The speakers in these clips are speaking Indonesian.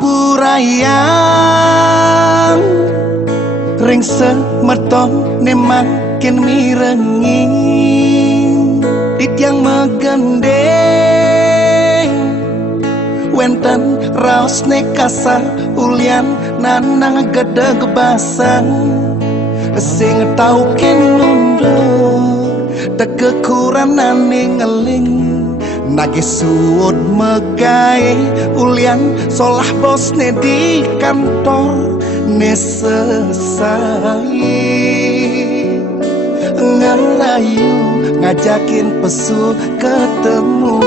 burayang ring semeton ne makin mirengi dit yang megandeng wenten raos ne kasar ulian nanang gedeg basang sing tau ken mundur tekekuran ning ngeling nagih suud megai ulian solah bos ne di kantor ne selesai ngerayu ngajakin pesu ketemu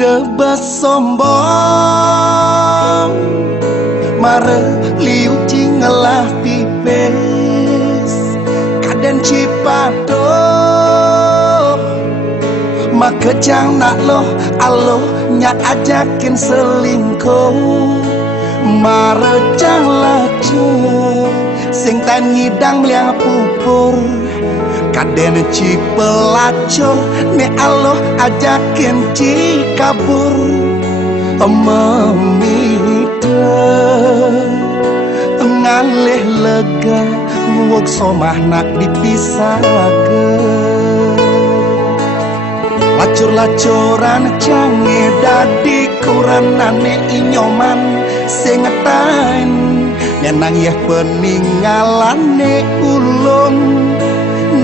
debas sombong mare liu cingelah pipes kaden cipado maka jang nak loh aloh nyak ajakin selingkuh mare jang lacu sing tan ngidang meliang pupur kaden cipelaco ne aloh ajakin cikabur memita ngalih lega nguwuk somah nak dipisahkeun lacur-lacuran cange dadi kuranane inyoman sing ngetan ngenang yeh peninggalane ulun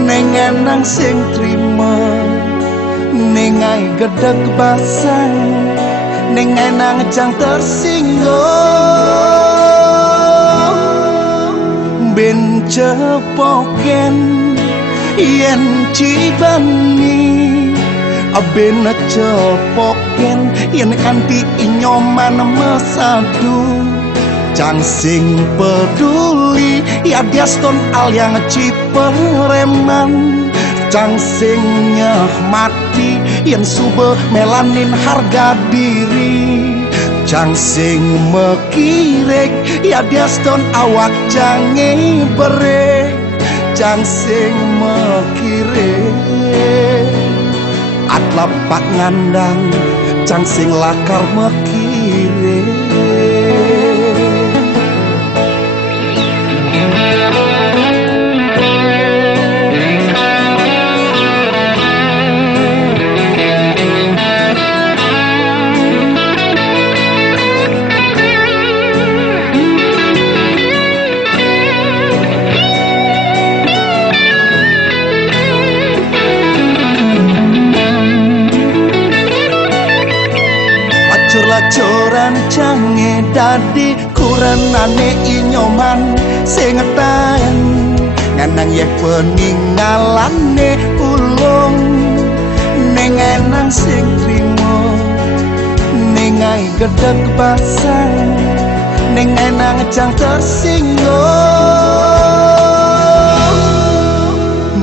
nengenang sing trima nengai gedeg basang nengenang jang tersinggung ben cepoken yen cibani ben cepoken yen kanthi inyoman mesadu jang sing peduli ya diaston al yang cipereman jang sing nyeh mati yen sube melanin harga diri jang sing mekirek ya diaston awak jange berek jang sing mekirek atlapak ngandang jang sing lakar mekirek lacuran cange dadi kuranane inyoman sing ngetan nganang yeh peninggalane ulung nengenang sing trimo nengai gedeg basang nengenang jang tersinggung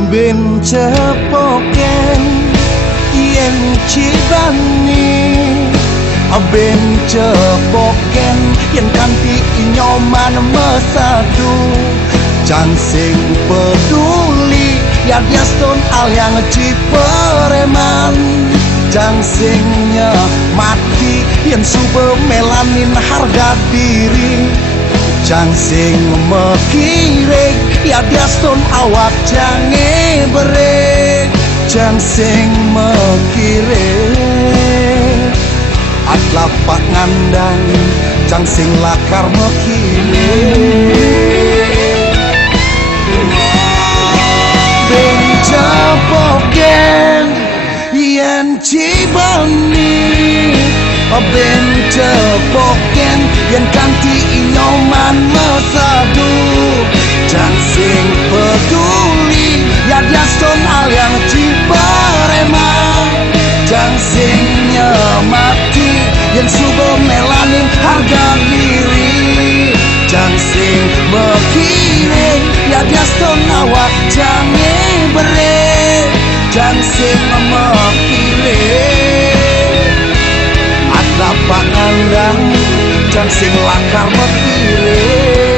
ben cepoken yen cibani ben cepoken yen kanthi inyoman mesadu jang sing peduli ya diaston al yang cipereman jang sing nyeh mati yen sube melanin harga diri jang sing mekirek ya diaston awak jange berek jang sing mekirek atlapak ngandang jang sing lakar mekirek ben cepoken yen cibani ben cepoken yen kanthi inyoman mesadu jang sing peduli ya diaston al yang cipereman jang sing nyemati yen subo melanin harga diri jang sing mekirek ya diaston awak jange berek jang sing mekirek atlapak ngandang jang sing lakar mekirek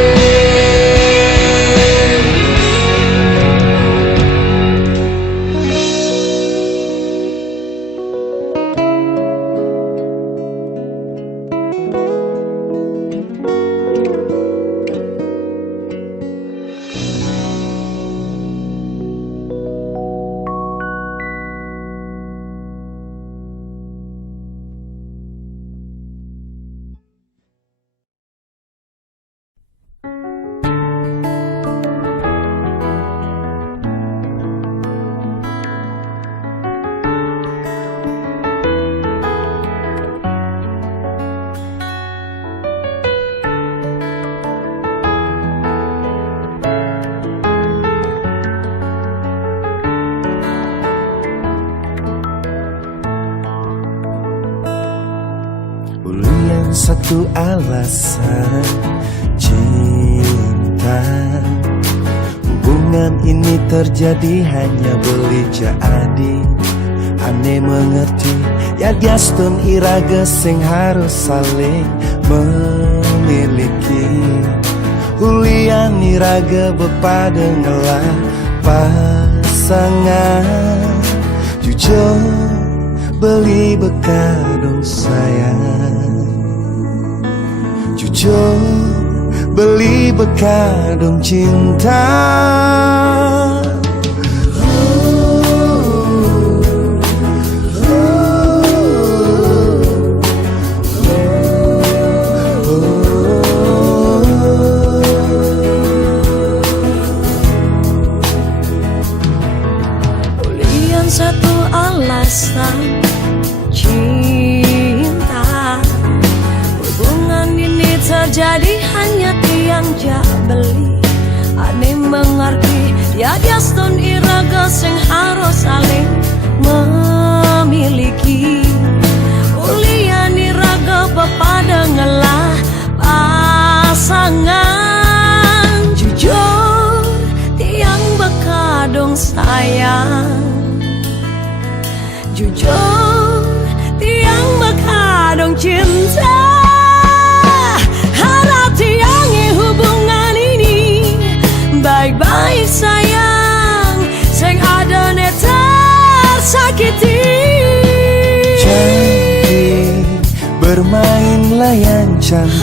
Ulian satu alasan cinta. Hubungan ini terjadi hanya boleh jadi. Aneh mengerti ya diastun iraga sing harus saling memiliki. Ulian iraga bepadengelah pasangan. Jujur beli bekadong sayang. Jujur beli bekadong cinta. Ulian satu alasan cinta. Hubungan ini terjadi hanya tiang jak beli. Aneh mengerti ya diastun iraga sing harus saling memiliki. Ulian iraga bepadengelah pasangan. Jujur tiang bekadong sayang. Jujur tiang bekadong cinta. Harap tiangi hubungan ini baik-baik sayang. Sing ada ne tersakiti. Cantik bermain layang cantik.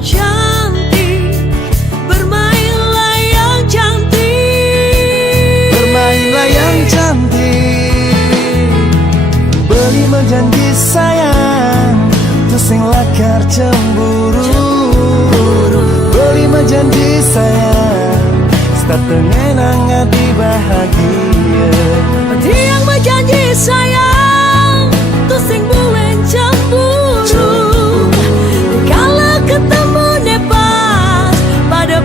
Cantik bermain layang cantik. Bermain layang cantik. Beli menjanji sayang, tu sing lakar cemburu. Beli menjanji sayang, start tengenang hati bahagia. Tiang berjanji sayang, tu sing bulen cemburu. Kalau ketemu nepas, pada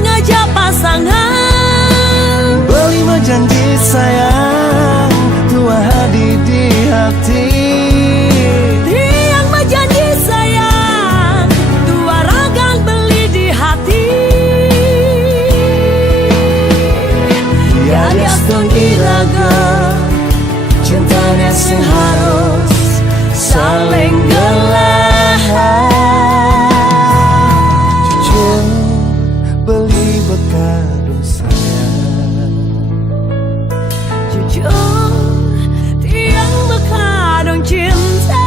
ngajak pasangan. Beli menjanji sayang, tua hadir di hati. Tiang berjanji sayang, dua ragan beli di hati. Ya diastun iraga, cintanya sing harus saling gelahar. Jujur beli bekadong sayang. Jujur tiang bekadong cinta.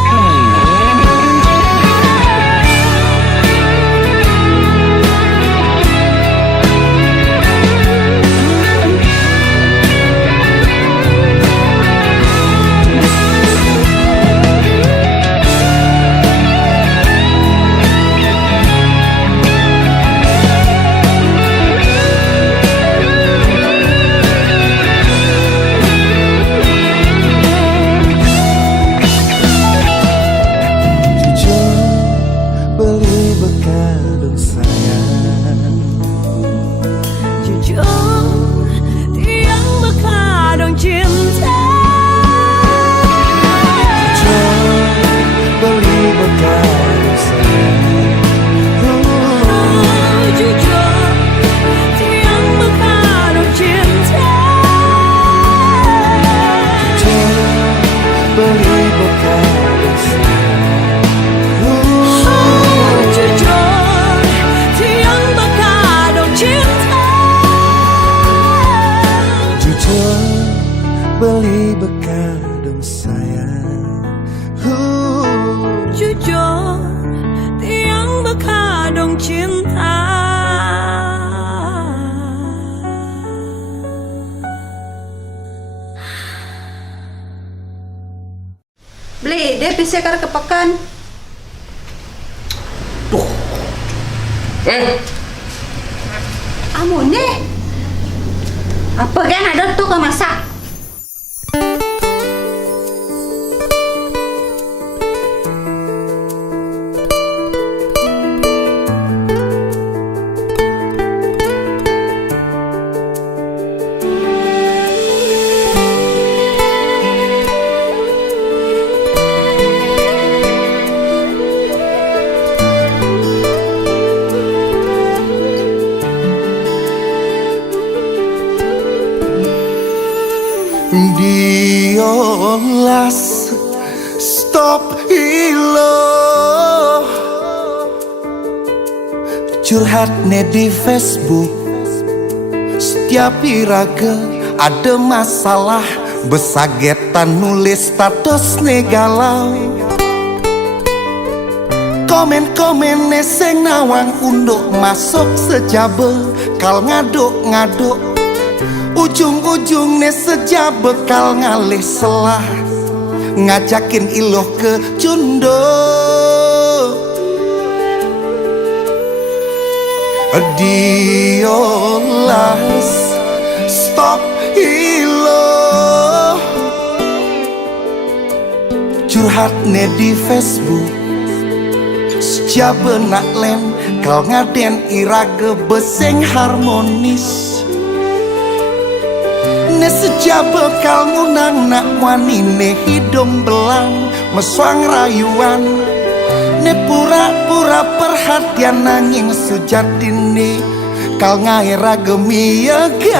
Jujur beli bekadong sayang. Jujur tiang bekadong cinta. Jujur beli bekadong sayang. Jujur tiang bekadong cinta. Jujur beli bekadong sayang. Jujur tiang bekadong cinta. Jujur beli bekadong sayang. Jujur tiang bekadong cinta. Beli, dia bisa kar kepekan. Tuh. Amune. Apa kan ada tuh ke masak? Diolas stop ilo, curhat di Facebook. Setiap iraga ada masalah, besagetan nulis status galau. Komen-komen sing nawang unduk masuk sejabe, kal ngaduk-ngaduk. Ujung-ujung sejabe kal ngalih selah, ngajakin iloh ke cundo. Diolas stop ilo, curhat di Facebook. Sejaba nak len kal ngaden iraga beseng harmonis. Ne sejaba kal ngunang nak wanine hidung belang meswang rayuan. Ne pura-pura perhatian nanging sujatine kal ngaira gemiagan.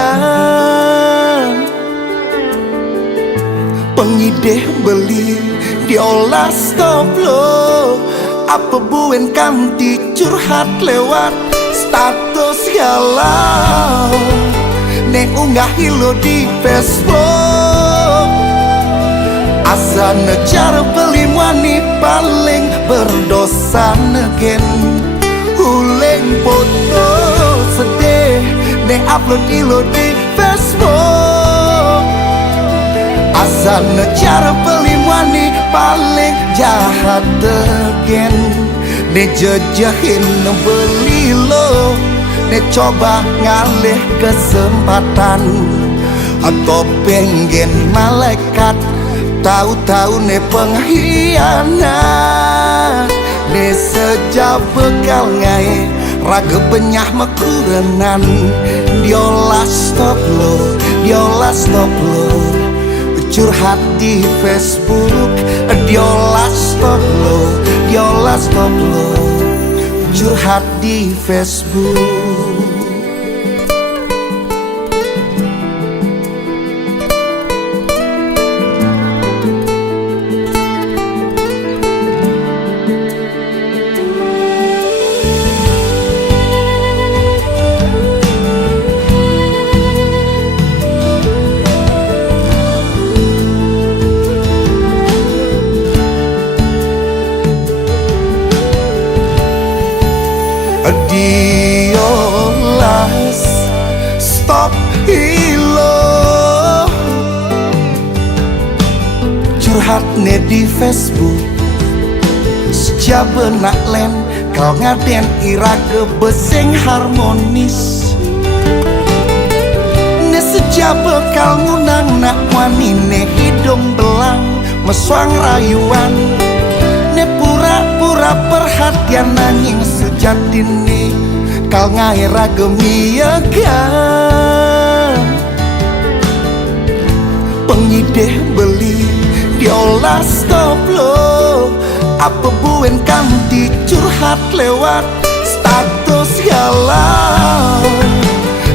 Pengideh beli diolah stop lo, apa buen kanti curhat lewat status galau. Neng unggah hilo di Facebook, asa nejar beli wani paling berdosa negen. Huleng foto sedih neng upload hilo di Facebook, asa nejar beli wani paling jahat negen. Ne jejahin beli lo, ne coba ngalih kesempatan. Atau pengen malaikat, tahu-tahu ne pengkhianat. Ne sejak bekal ngai raga penyah mekurenan. Diolas stop lo, diolas stop lo, curhat di Facebook. Diolas stop lo, diolas stop lo, curhat di Facebook. Diolas stop ilo, curhat di Facebook. Sejaba nak len kau ngaden iraga beseng harmonis. Ne sejaba kau ngunang nak wanine hidung belang meswang rayuan. Ne pura-pura perhatian nanging sejatine kal ngaira gemiagan. Pengideh beli diolas stop lo, apa buen kanti curhat lewat status galau.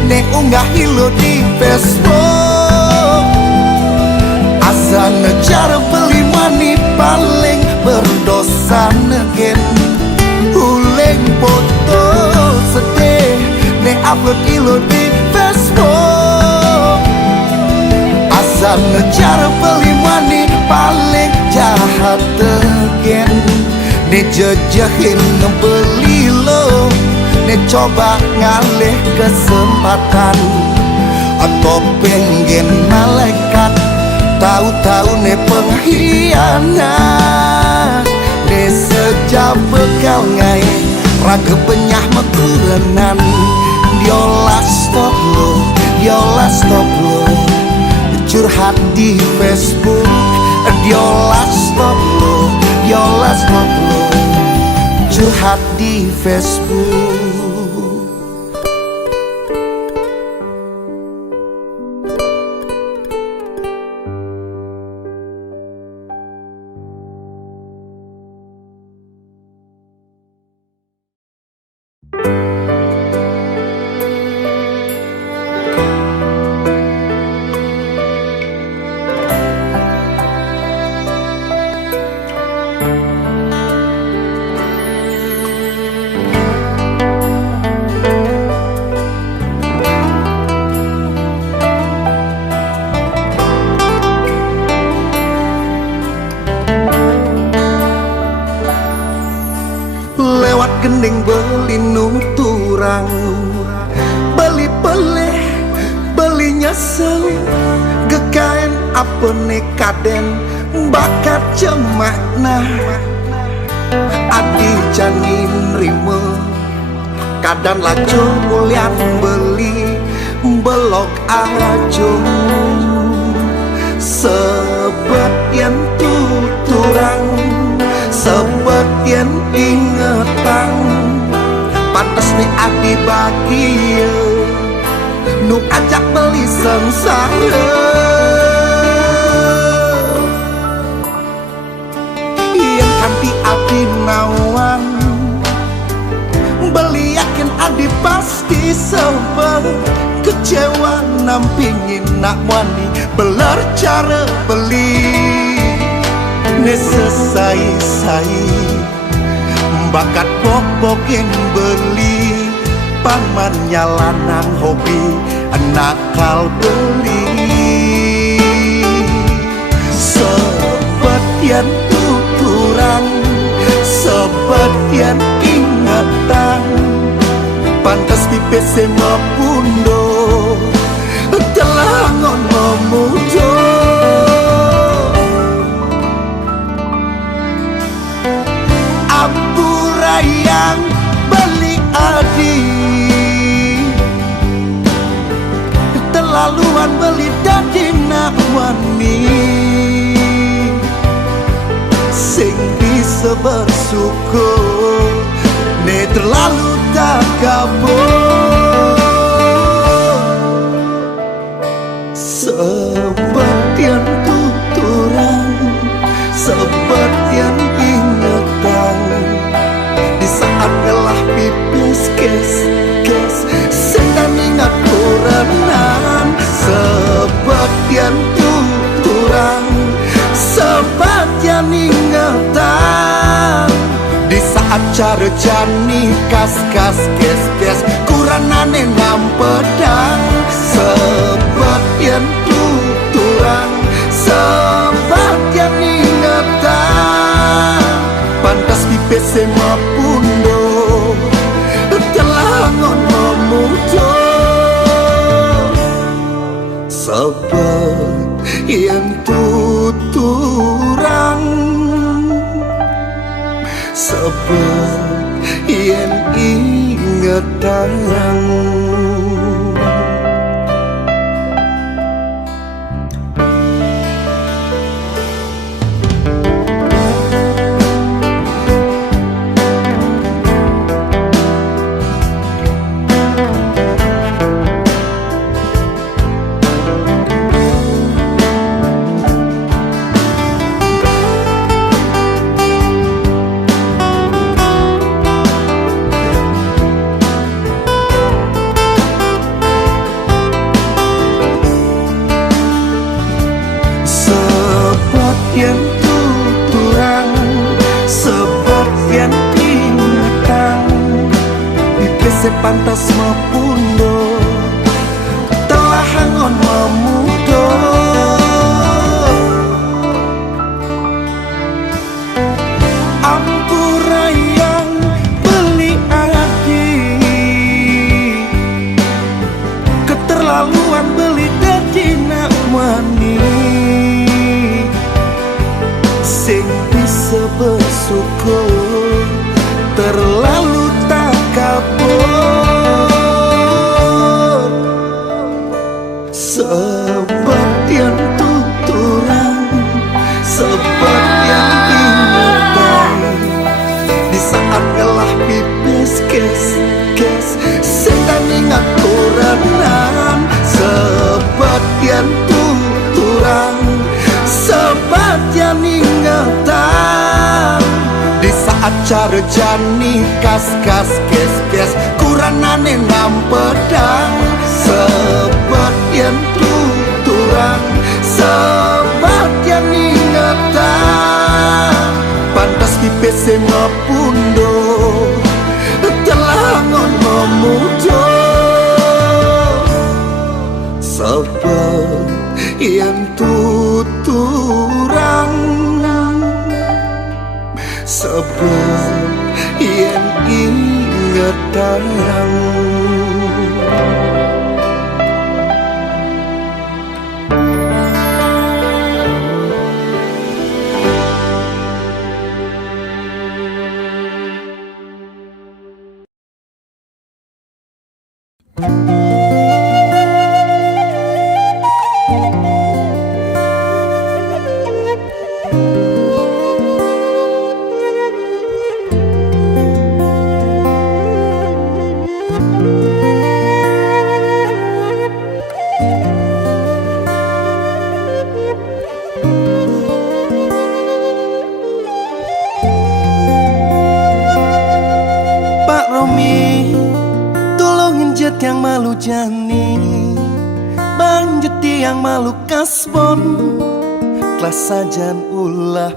Ne unggah hilo di Facebook, asa nejar beli mani paling berdosa negen. Huleng foto sedih ne upload ilo di Facebook, asa nejar beli mani paling jahat negen. Ne jejahin beli lo, ne coba ngalih kesempatan. Atau pengen malaikat, tahu-tahu ne pengkhianat. Ne sejak bekal ngai raga penyah mekurenan. Diolas stop lo, diolas stop lo, curhat di Facebook. Diolas stop lo, diolas stop lo, curhat di Facebook. mending beli nuturang, beli peleh beli nyesel, gekain apa nekaden bakat cemakna. Adi janin rime kadan lajo mulian beli belok ajo, sebab yen tuturang sebab yen ingetang, pantes nih adi bahagia nu ajak beli sengsara. Yen kanti adi nawang beli yakin adi pasti sebab kecewa nampingin nak wani belar cara beli ne sesai-sai bakat popokin beli paman nyalanan hobi nakal beli sebetian tuturan sebetian ingatan pantas pipe sema pundo telah ngon memudo. Ampurayang beli adi terlaluan beli dadi nak wani sing bisa bersyukur ne terlalu tak kabur. Sebetian tuturan sebetian ingatan di saat ngelah pipis kes sedang ingat kuranan. Sebetian tuturan sebetian ingatan di saat cara jani kes kuranane ngampedang. Sebetian tuturan sebetian ingatan pantas pipe sema pundo telah ngon memudo. Sebetian tuturan sebetian ingatan. Sebetian tuturang sebetian ingatan dipese pantas mepundo telah hangon memudo. Ampurayang beli adi keterlaluan beli dadi nak wani sing bisa bersyukur terlalu tak kabur. Sebetian tuturan sebetian ingatan di saat ngelah pipis kes sedang ingat kuranan. Sebetian tuturan sebetian ingatan di saat cara jani kes kuranane ngampedang. Sebetian tuturan sebetian ingatan pantas pipe sema pundo telah ngon memudo. Sebetian tuturan sebetian ingatan getaran. Pak Romi, tolongin jet yang malu jani, Bang Jeti yang malu kasbon, kelas sajan ulah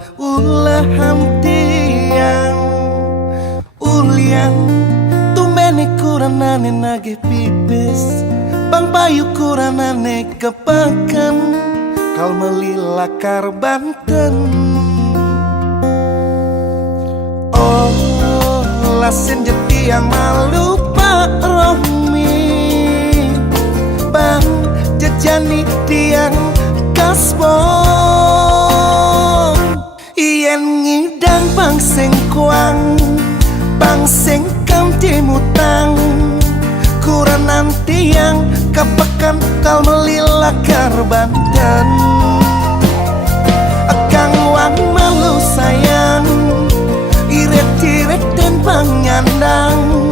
hamtiang uliang, tumene kuranane nage pipis, Bang Bayu kuranane kepakan, kal melilakar Banten. Oh, lasin Jeti yang malu Pak Romi, Bang Jejani tiang kasbon, ien ngidang Bang Sengkuang, Bang Sengkam timutang, kuranan tiang kepekan kal melilakar Banten. Akang wang malu sayang, iret-iret dan Bang nyandang,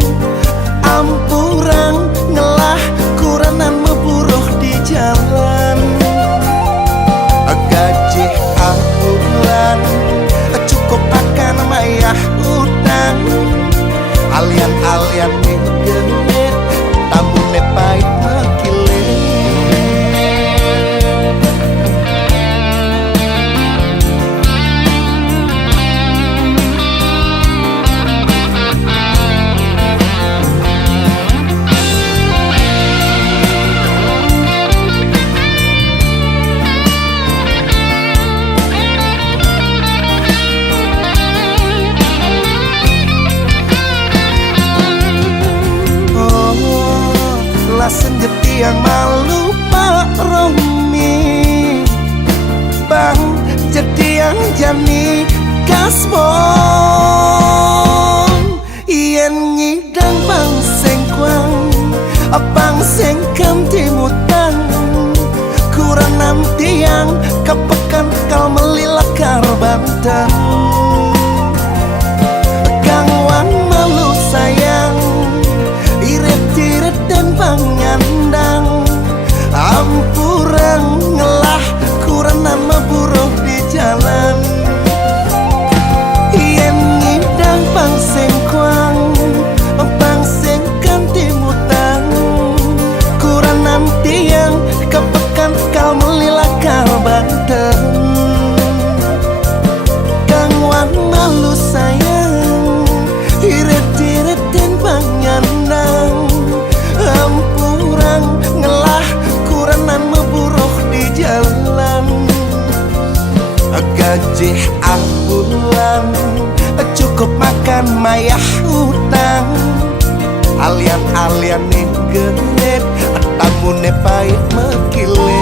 ampurang ngelah kuranan meburuh di jalan. Gaji abulan cukup akan mayah utang, alian-alian nih genit, tambune pahit mekile. Lasen Jeti yang malu Pak Romi, Bang Jeti yang jani kasbon, ien ngidang Bang Sengkuang, Bang Sengkam timutang, kuranan tiang kepekan kal melilakar Banten. Kang wan malu sayang, iret-iret dan Bang nyandang, ampurang ngelah kuranan meburuh di jalan. Ien ngidang Bang Sengkuang, Bang Sengkan timutang, kuranan tiang kepekan kal melilakar Banten. Kang wan malu sayang, iret-iret dan Bang nyandang, ampurang ngelah kuranan meburuh di jalan. Gaji abulan cukup makan mayah utang, alian-alian nih genit, tambune pahit mekile.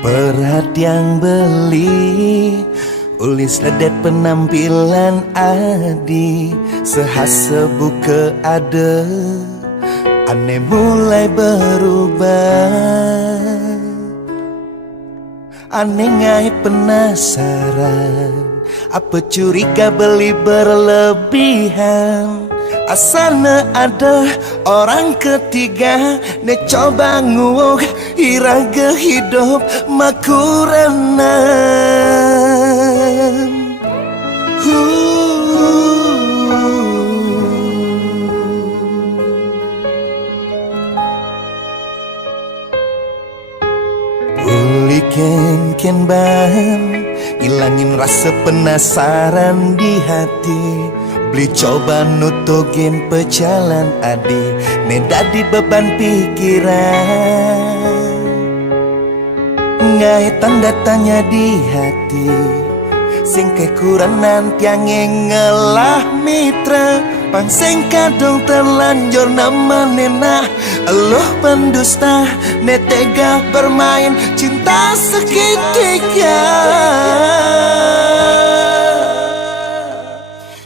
Perhatian beli, ulis ledet penampilan Adi, sehasebu ke ade, aneh mulai berubah. Aneh ngai penasaran, apa curiga beli berlebihan, Asana ada orang ketiga, ne coba nguwok iraga hidup makurenan. Uli ken ban, ilangin rasa penasaran di hati. Beli coba nutugin pejalan adi, ne dadi beban pikiran. Ngai tanda tanya di hati, sing kekurangan tiange ngelah mitra. Pangseng kadung terlanjur nama nena, eluh pendusta, ne tega bermain cinta segitiga.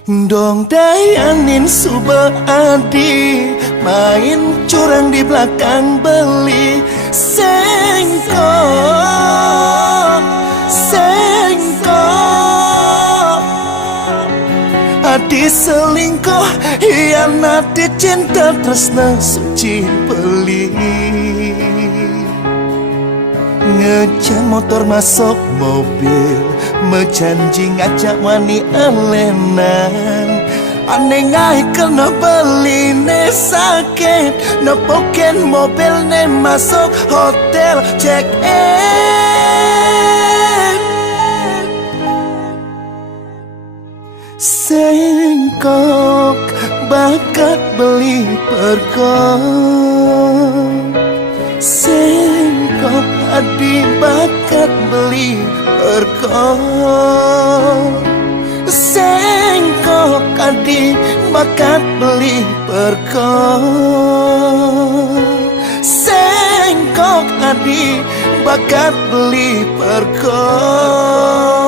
Dong dayanin suba adi, main curang di belakang beli sengkok, sengkok. Adi selingkuh, hianati cinta tresna suci beli. Ngejam motor masuk mobil, menjanji ngajak wani elenan. Aneh ngai kena beli ne sakit, nepoken mobil ne masuk hotel check in. Sengkok bakat beli perkong, sengkok adi bakat beli perkong, sengkok adi bakat beli perkong, sengkok adi bakat beli perkong.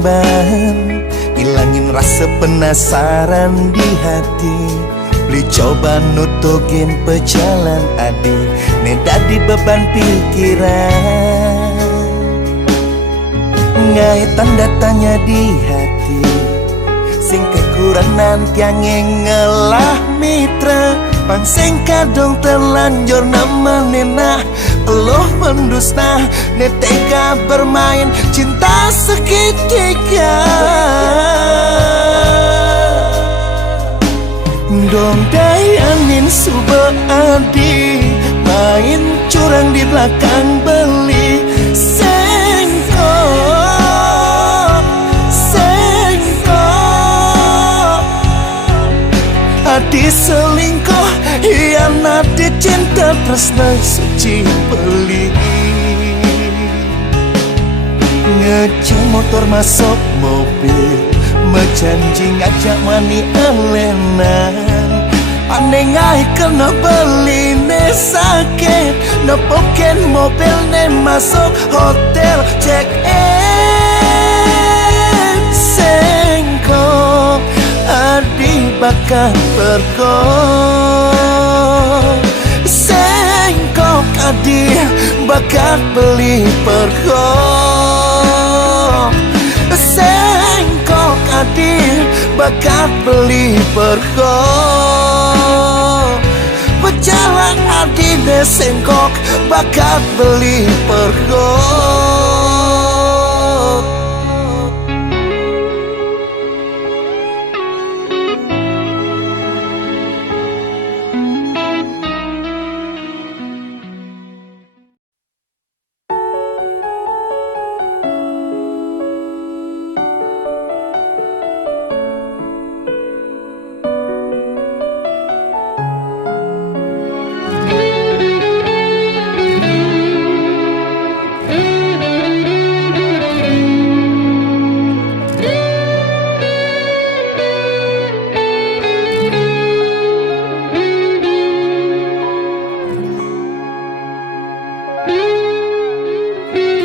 Ban, ilangin rasa penasaran di hati. Beli coba nutugin pejalan adi, ne dadi beban pikiran. Ngai tanda tanya di hati, sing kekurangan tiange ngelah mitra. Pangseng kadung terlanjur nama nena, eluh pendusta, ne tega bermain cinta segitiga. Dong dayanin suba adi, main curang di belakang beli sengkok, sengkok. Adi selingkuh, hianati cinta tresna suci beli. Ngejam motor masuk mobil, menjanji ngajak wani elenan. Aneh ngai kena beli ne sakit, nepoken mobil ne masuk hotel check in. Sengkok adi bakat perkong, sengkok adi bakat beli perkong, sengkok adi bakat beli perkong. Berjalan adi ne sengkok bakat beli perkong.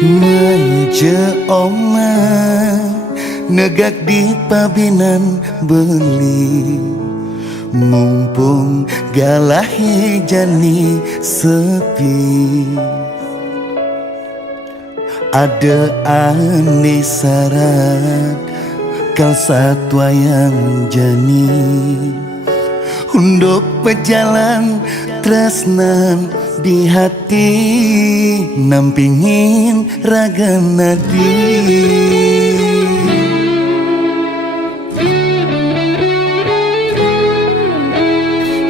Meje oma negak di pabinan beli, mumpung galahe jani sepi. Ada ane syarat kau satwa yang jani, untuk pejalan tresnan di hati, nampingin raga nadi.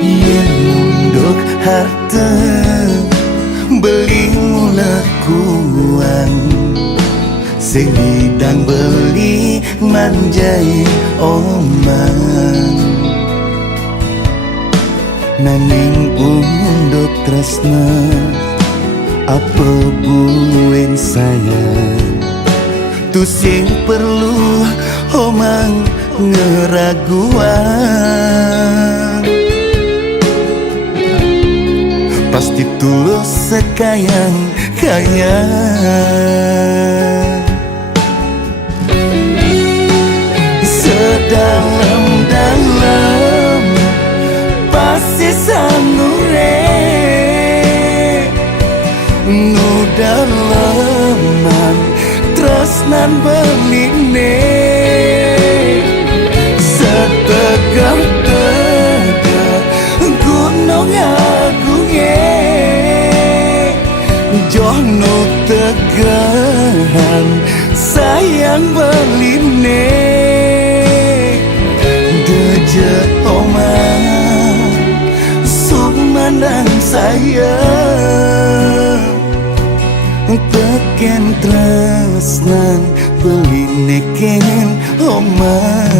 Yang untuk harta beli mula kuang, sing bidang beli manjai omang. Nanging unduk tresna apa buen sayang, tu sing perlu omang ngeraguan. Pasti tulus sekayang kaya, sedalam-dalam pasti sanure, nu daleman tresnan beline, setegah-tegah gunung agungnya, joh nu tegahan sayang beline. Deje omang sumandang sayang, teken tresnan belineken omang.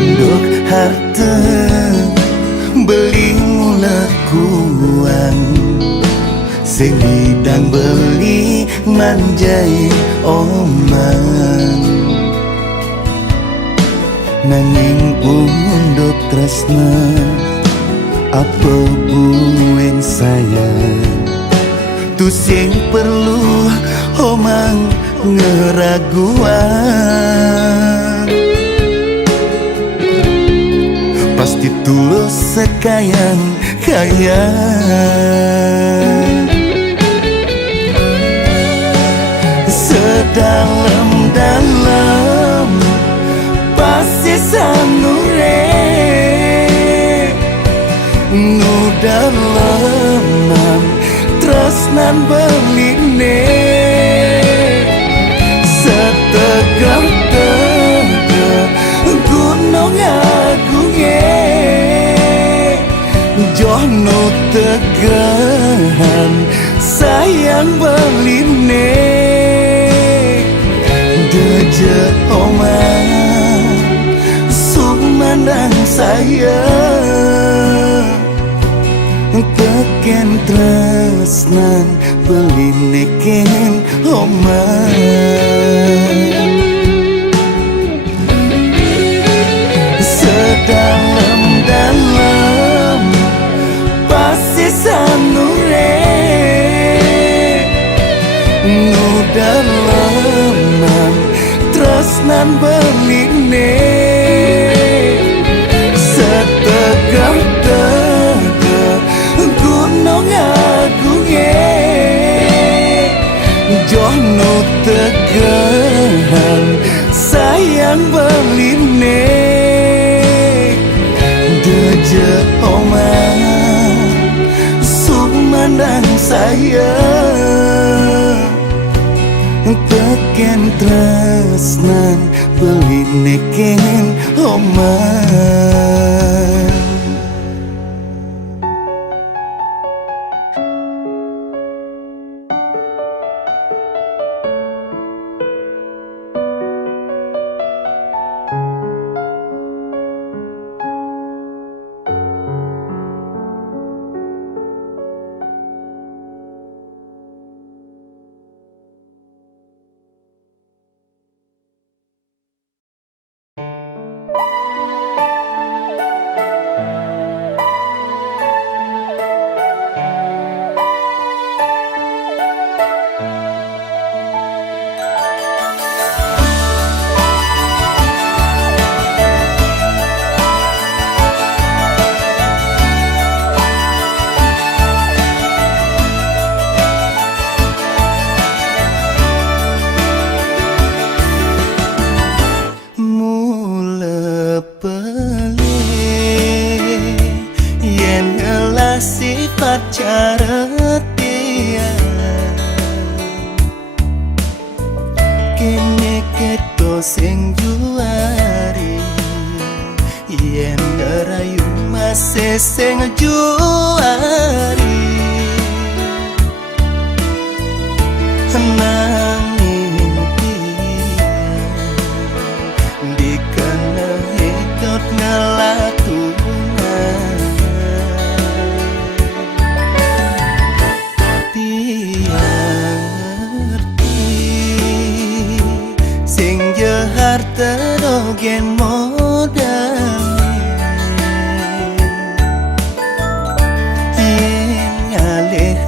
Untuk harta beli mula kuang, sing bidang beli manjai omang. Nanging unduk tresna apa buen sayang, tu sing perlu omang ngeraguan. Pasti tulus sekayang kaya, sedalam-dalam pasti sanure, nu daleman tresnan beline, setegah-tegah gunung agungnya, joh nu tegahan sayang beline. Deje omang sumandang sayang, teken tresnan belineken omang. Sedalam-dalam pasti sanure, nu daleman tresnan beline, setegah-tegah gunung agungnya, joh nu tegahan sayang beline. Deje omang sumandang sayang, teken tresnan belineken omang. malih yen ngelas sifat caretian kene keto sing juari yen ngerayu masih sing juari nanging dikena hidup ngelakunan tiang ngerti sing jehar terogen modal yen ngalih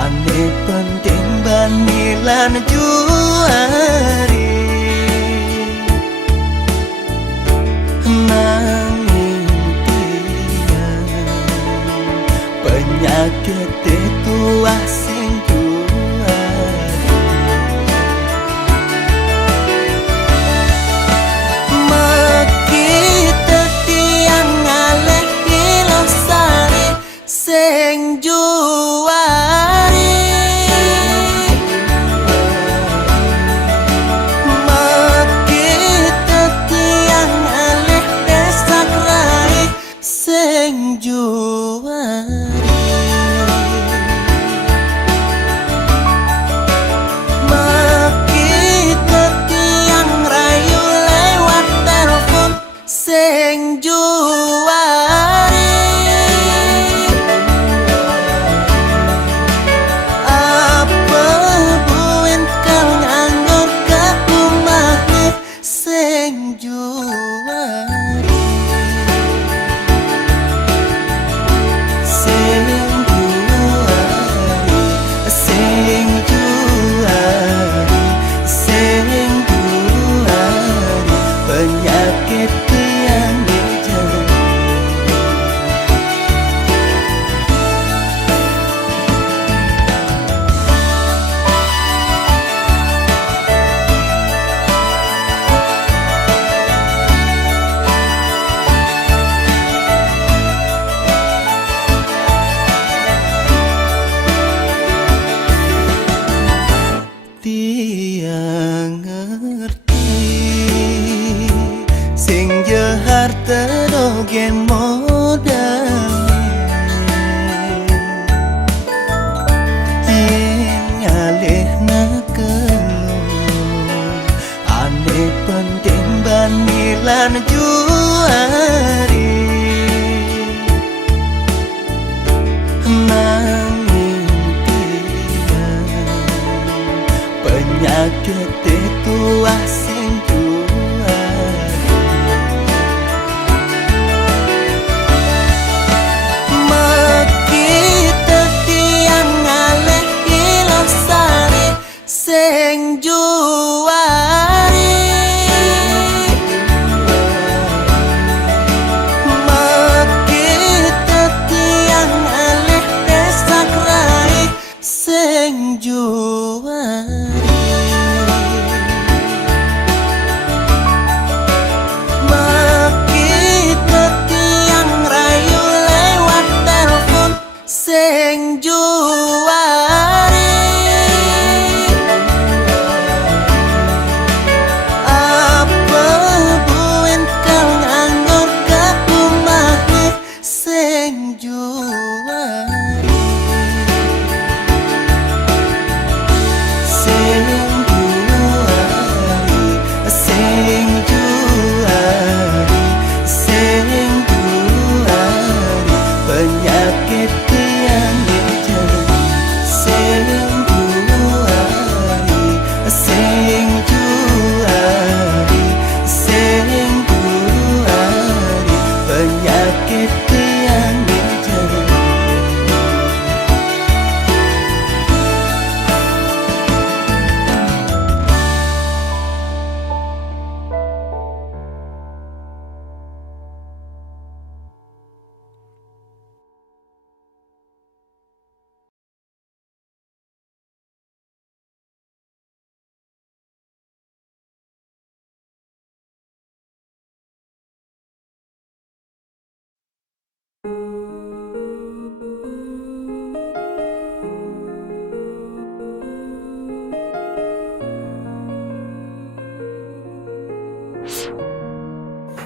ane penting banilan juari nanging tiang penyakit itu asing juari makita tiang ngalih ilosari sing juari sing juari makita tiang rayu lewat telepon sing juari apa buin kau nganggur ke rumahnya sing juari penyakit yang dijauh tiang ngerti sing jehar terogen modal yen ngalih ane penting banilan juari nanging tiang penyakit itu asing juari makita tiang ngalih ilosari sing juari makita tiang ngalih desak rai sing juari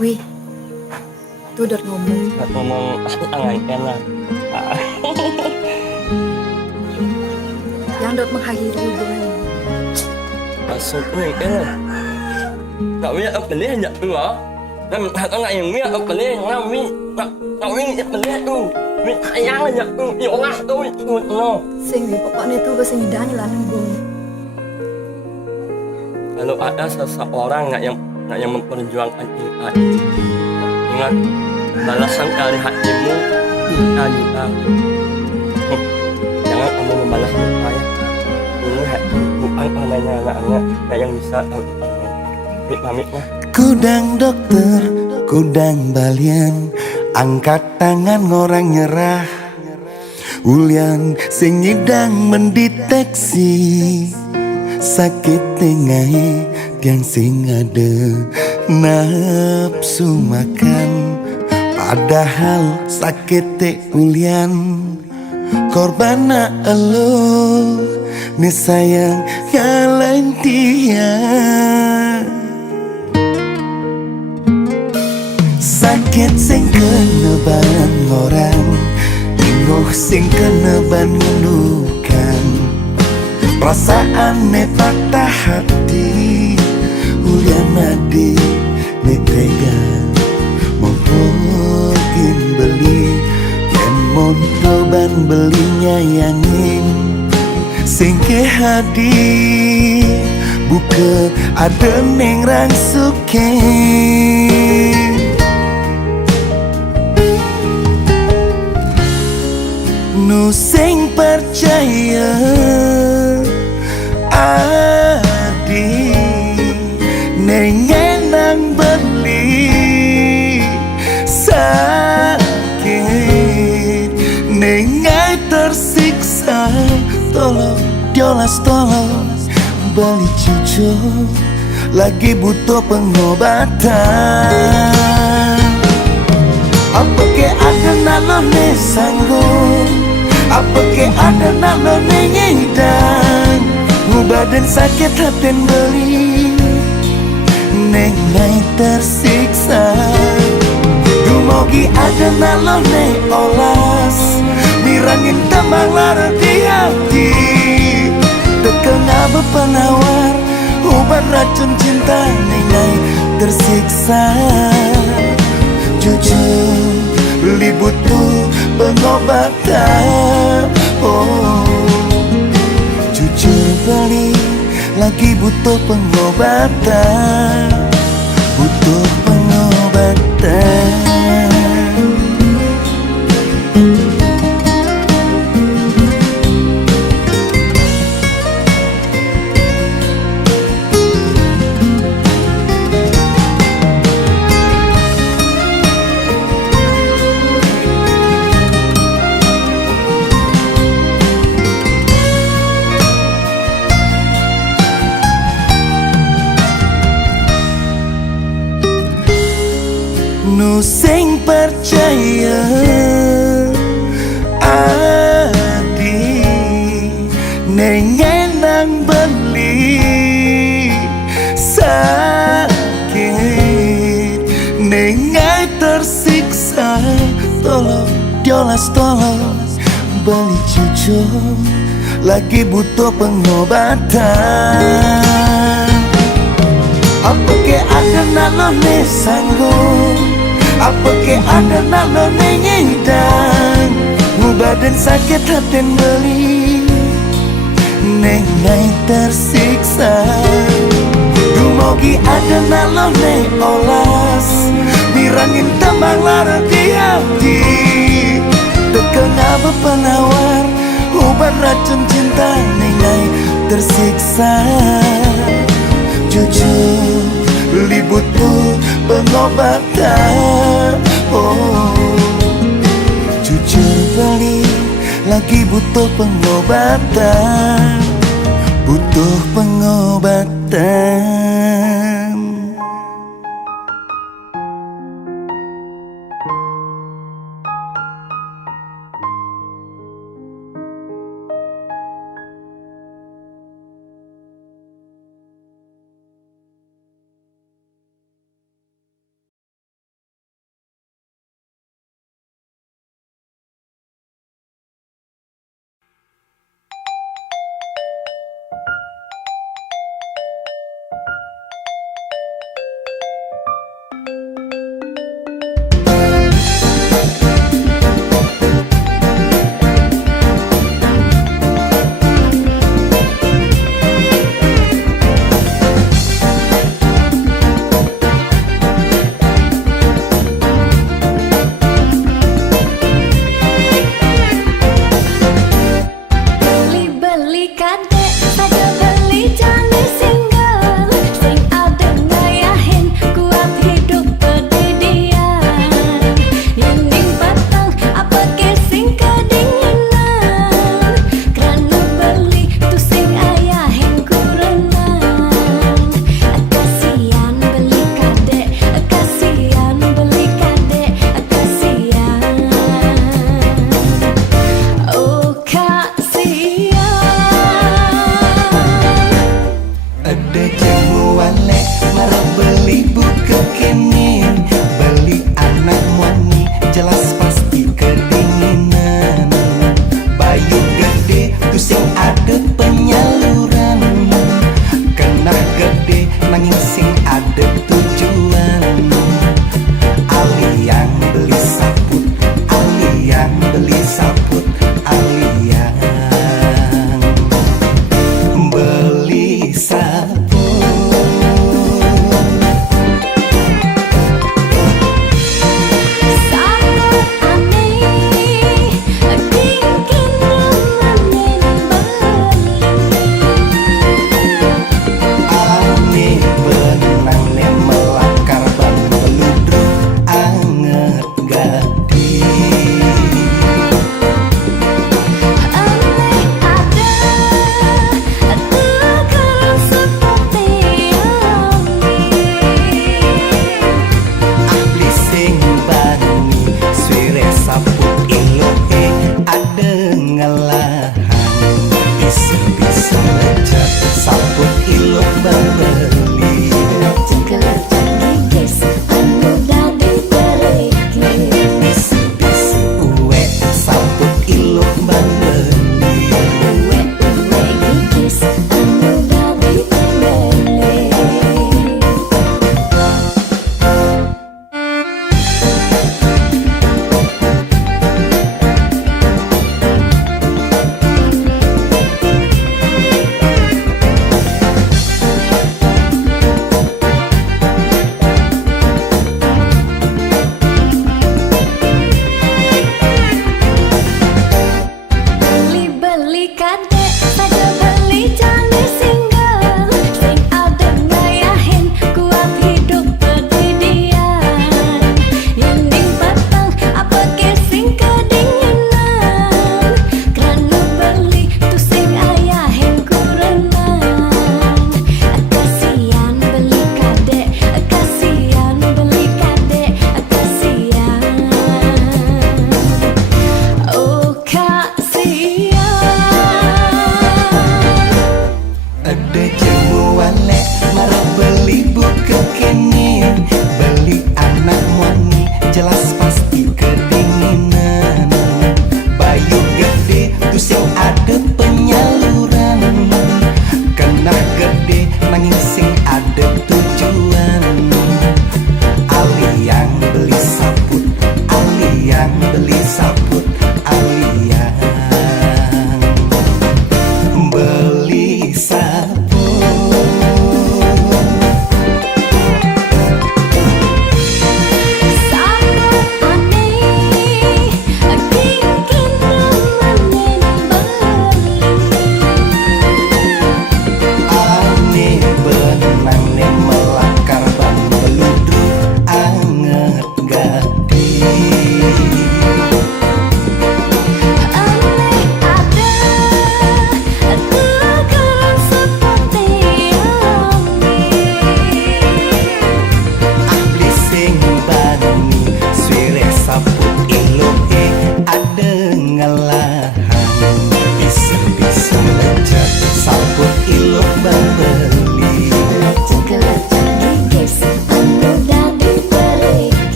Wih, tuh udah ngomong. ngomong angaikan lah. Yang dot mengakhiri hubungan ini. Maksud angaikan lah. Cậu biết ấp lý nhận tôi hả? Nên có ngày mình biết ấp lý nào mi cậu biết nhận lý tôi mình thay nhang là nhận tôi hiểu ngã tôi nó. Sing wi pokoknya tuh ke sing idahnya lah nunggu. Kalau ada seseorang nggak yang memperjuangkan ini, ingat balasan dari hatimu juga. Jangan kamu membalas saya. Ini hati bukan permainan anak-anak yang bisa pamit. Kudang dokter, kudang balian, angkat tangan orang nyerah. Ulian sing nyidang mendeteksi sakit tengai tiang sing ada nafsu makan. Padahal sakit te ulian korban na elo ni sayang ngalain dia. Sakit sing keneban orang, inguh sing keneban ngelukan. Perasaan ne patah hati, ulian nadi ne tega. Mungkin beli, yen montoban belinya yangin. Sing ke hadi, buka ada neng rangsukin. Nu sing percaya adi nengenang beli sakit nengai tersiksa. Tolong diolas tolong beli jujur lagi butuh pengobatan. Apa ke ada nalone sanggup, apa ke ada nalone ngidang. Badan sakit hati beli nengai tersiksa. Dumogi ada nalone olas, mirangin tembang lara di hati. Tekengah berpenawar, obat racun cinta nengai tersiksa. Jujur beli butuh pengobatan. Oh, jujur beli lagi butuh pengobatan, butuh pengobatan. Nu sing percaya adi nengenang beli sakit nengai tersiksa. Tolong diolas tolong beli jujur lagi butuh pengobatan. Apa ke ada nalone sanggup, apa ke ada nalone ngidang. Badan sakit hati beli nengai tersiksa. Dumogi ada nalone olas, mirangin tembang lara di hati. Tekengah berpenawar, obat racun cinta nengai tersiksa. Jujur beli butuh pengobatan. Oh, jujur beli lagi butuh pengobatan, butuh pengobatan.